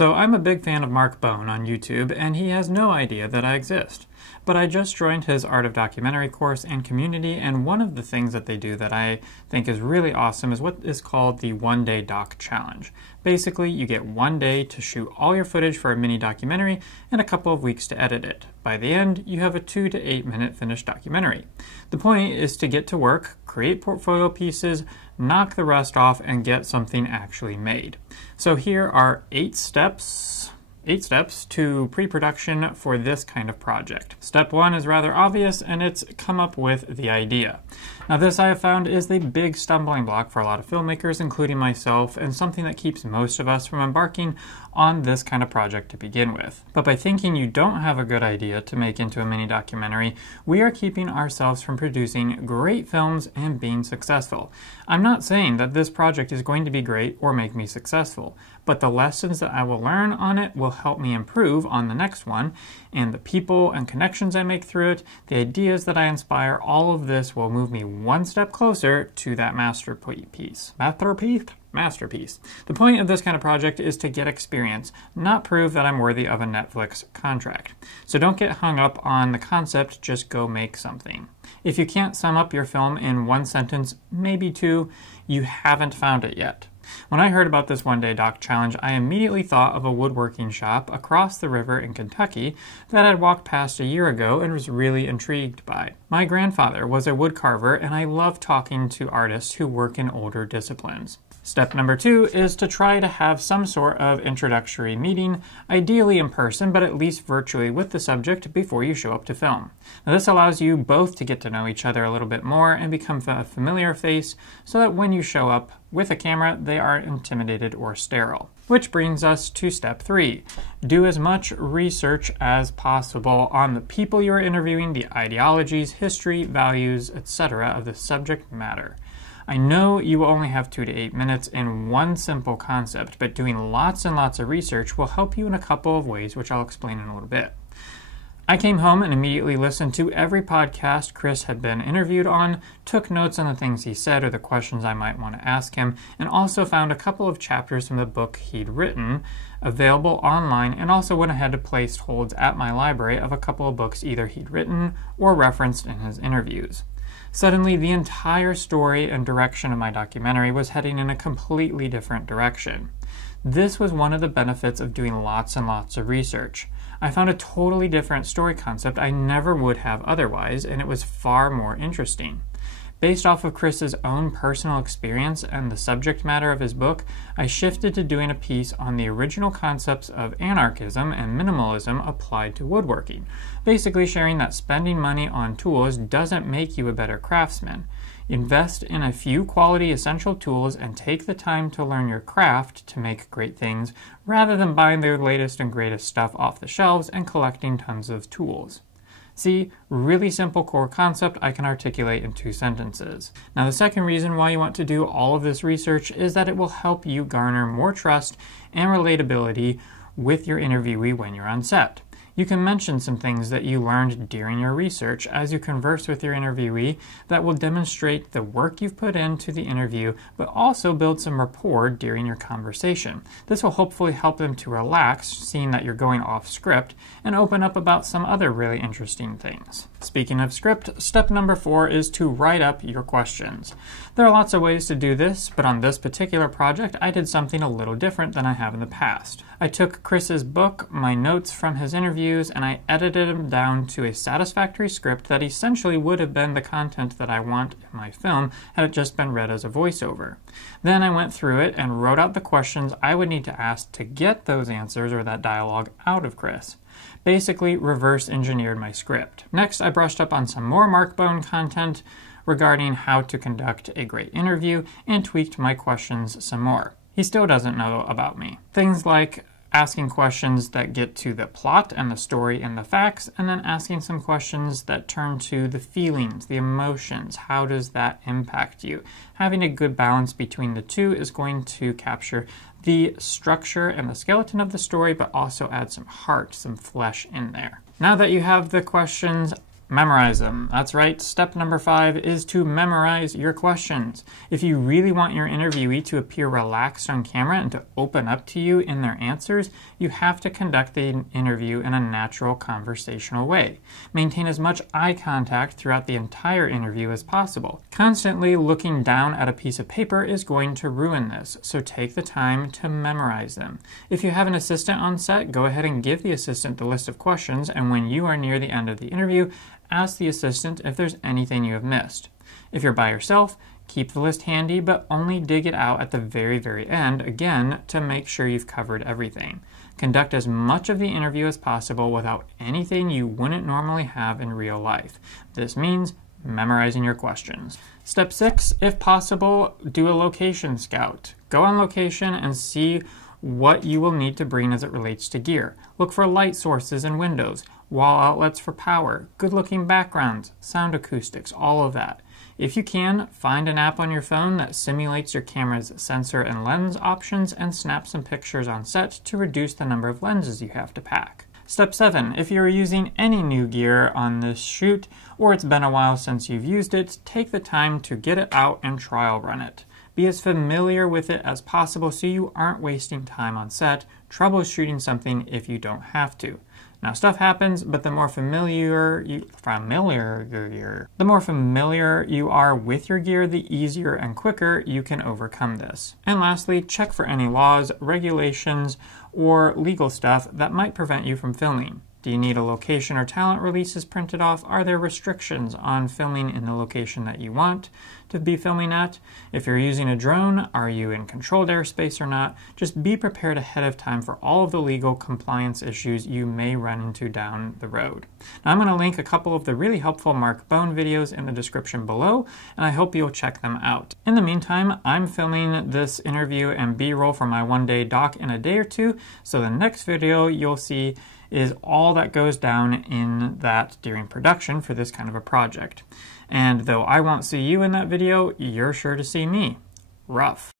So I'm a big fan of Mark Bone on YouTube, and he has no idea that I exist. But I just joined his Art of Documentary course and community, and one of the things that they do that I think is really awesome is what is called the one-day doc challenge. Basically, you get 1 day to shoot all your footage for a mini documentary and a couple of weeks to edit it. By the end, you have a 2 to 8 minute finished documentary. The point is to get to work, create portfolio pieces, knock the rest off, and get something actually made. So here are 8 steps to pre-production for this kind of project. Step 1 is rather obvious, and it's come up with the idea. Now this I have found is the big stumbling block for a lot of filmmakers, including myself, and something that keeps most of us from embarking on this kind of project to begin with. But by thinking you don't have a good idea to make into a mini documentary, we are keeping ourselves from producing great films and being successful. I'm not saying that this project is going to be great or make me successful, but the lessons that I will learn on it will help me improve on the next one, and the people and connections I make through it, the ideas that I inspire, all of this will move me one step closer to that masterpiece. Masterpiece. The point of this kind of project is to get experience, not prove that I'm worthy of a Netflix contract. So don't get hung up on the concept, just go make something. If you can't sum up your film in 1 sentence, maybe 2, you haven't found it yet. When I heard about this one-day doc challenge, I immediately thought of a woodworking shop across the river in Kentucky that I'd walked past a year ago and was really intrigued by. My grandfather was a wood carver, and I love talking to artists who work in older disciplines. Step number 2 is to try to have some sort of introductory meeting, ideally in person, but at least virtually with the subject before you show up to film. Now, this allows you both to get to know each other a little bit more and become a familiar face so that when you show up with a camera, they aren't intimidated or sterile. Which brings us to step 3. Do as much research as possible on the people you are interviewing, the ideologies, history, values, etc. of the subject matter. I know you will only have 2 to 8 minutes in one simple concept, but doing lots and lots of research will help you in a couple of ways, which I'll explain in a little bit. I came home and immediately listened to every podcast Chris had been interviewed on, took notes on the things he said or the questions I might want to ask him, and also found a couple of chapters from the book he'd written available online, and also went ahead to place holds at my library of a couple of books either he'd written or referenced in his interviews. Suddenly, the entire story and direction of my documentary was heading in a completely different direction. This was one of the benefits of doing lots and lots of research. I found a totally different story concept I never would have otherwise, and it was far more interesting. Based off of Chris's own personal experience and the subject matter of his book, I shifted to doing a piece on the original concepts of anarchism and minimalism applied to woodworking, basically sharing that spending money on tools doesn't make you a better craftsman. Invest in a few quality essential tools and take the time to learn your craft to make great things, rather than buying the latest and greatest stuff off the shelves and collecting tons of tools. See, really simple core concept I can articulate in 2 sentences. Now the second reason why you want to do all of this research is that it will help you garner more trust and relatability with your interviewee when you're on set. You can mention some things that you learned during your research as you converse with your interviewee that will demonstrate the work you've put into the interview, but also build some rapport during your conversation. This will hopefully help them to relax, seeing that you're going off script, and open up about some other really interesting things. Speaking of script, step number 4 is to write up your questions. There are lots of ways to do this, but on this particular project, I did something a little different than I have in the past. I took Chris's book, my notes from his interviews, and I edited them down to a satisfactory script that essentially would have been the content that I want in my film had it just been read as a voiceover. Then I went through it and wrote out the questions I would need to ask to get those answers or that dialogue out of Chris. Basically, reverse engineered my script. Next, I brushed up on some more Mark Bone content regarding how to conduct a great interview and tweaked my questions some more. He still doesn't know about me. Things like asking questions that get to the plot and the story and the facts, and then asking some questions that turn to the feelings, the emotions. How does that impact you? Having a good balance between the two is going to capture the structure and the skeleton of the story, but also add some heart, some flesh in there. Now that you have the questions Memorize them. That's right. Step number 5 is to memorize your questions. If you really want your interviewee to appear relaxed on camera and to open up to you in their answers, you have to conduct the interview in a natural conversational way. Maintain as much eye contact throughout the entire interview as possible. Constantly looking down at a piece of paper is going to ruin this, so take the time to memorize them. If you have an assistant on set, go ahead and give the assistant the list of questions, and when you are near the end of the interview, ask the assistant if there's anything you have missed. If you're by yourself, keep the list handy, but only dig it out at the very end, again, to make sure you've covered everything. Conduct as much of the interview as possible without anything you wouldn't normally have in real life. This means memorizing your questions. Step 6, if possible, do a location scout. Go on location and see what you will need to bring as it relates to gear. Look for light sources and windows, wall outlets for power, good-looking backgrounds, sound acoustics, all of that. If you can, find an app on your phone that simulates your camera's sensor and lens options and snap some pictures on set to reduce the number of lenses you have to pack. Step 7. If you're using any new gear on this shoot, or it's been a while since you've used it, take the time to get it out and trial run it. Be as familiar with it as possible so you aren't wasting time on set troubleshooting something if you don't have to. Now, stuff happens, but the more familiar you are with your gear, the easier and quicker you can overcome this. And lastly, check for any laws, regulations, or legal stuff that might prevent you from filming. Do you need a location or talent releases printed off? Are there restrictions on filming in the location that you want to be filming at? If you're using a drone, are you in controlled airspace or not? Just be prepared ahead of time for all of the legal compliance issues you may run into down the road. Now, I'm going to link a couple of the really helpful Mark Bone videos in the description below, and I hope you'll check them out. In the meantime, I'm filming this interview and B-roll for my one-day doc in a day or two, so the next video you'll see is all that goes down in that during production for this kind of a project. And though I won't see you in that video, you're sure to see me. Rough.